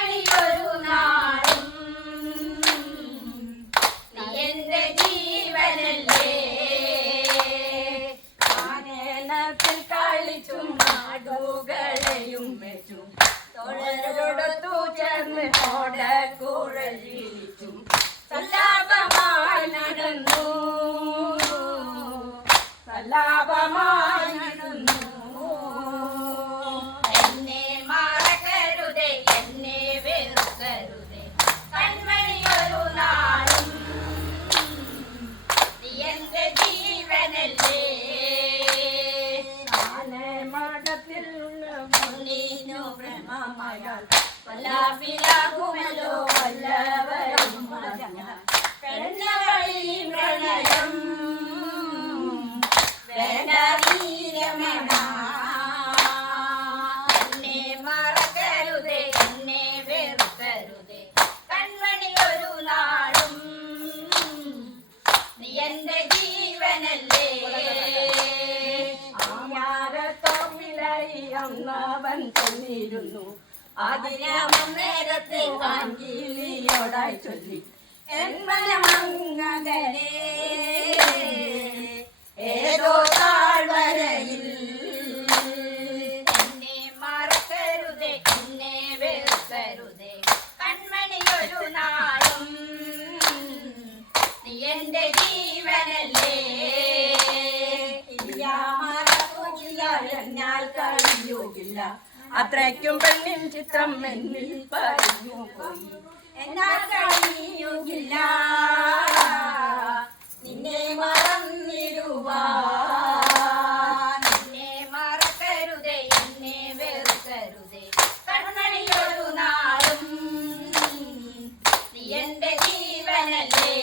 കൺമണി ഒരു നാളും നീ എന്റെ ജീവനല്ലേ ആനേനത്തിൽ കളിച്ചും നാടുകളെയും വെച്ചും തോഴരോടൊത്തു ചേർന്ന് ഓടക്കുഴലിച്ചും സല്ലാപമായി നടന്നു സല്ലാപമായി നടന്നു എന്നെ മറക്കരുതേ എന്നെ വെറുക്കരുതേ കൺമണി ഒരു നാളും നീ എന്റെ ജീവനല്ലേ ആനെ മഠത്തിലുള്ള മുന്നീനു ബ്രഹ്മമയാൽ വല്ലാപിലാകുമല്ലോ വല്ലവരും പെണ്ണവളി പ്രണയം വേണ്ട വീരമണ എന്നെ മറക്കരുതേ എന്നെ വെറുക്കരുതേ കൺമണി ഒരു നാളും നീ എന്റെ ജീവനല്ലേ ആയാരത്തോമിലായി അന്നവൻ ചെന്നിരുന്നു നേരത്തെ ആഞ്ചിലിയോടായി ചൊല്ലി എന്മനമങ്ങകനെ ഏതോ താഴ്വരയിൽ എന്നെ മറക്കരുതേ എന്നെ വെറുക്കരുതേ കൺമണി ഒരു നാളും നീ എന്റെ ജീവനല്ലേ മറക്കുകയില്ല എന്നാൽ കഴിയുകില്ല അത്രയ്ക്കും പെണ്ണിൻ ചിത്രം എന്നിൽ പറഞ്ഞു പോയി എന്നാൽ കഴിയുകില്ല നിന്നെ മറന്നിടുവാൻ എന്നെ മറക്കരുതേ എന്നെ വെറുക്കരുതേ കൺമണി ഒരു നാളും നീ എന്റെ ജീവനല്ലേ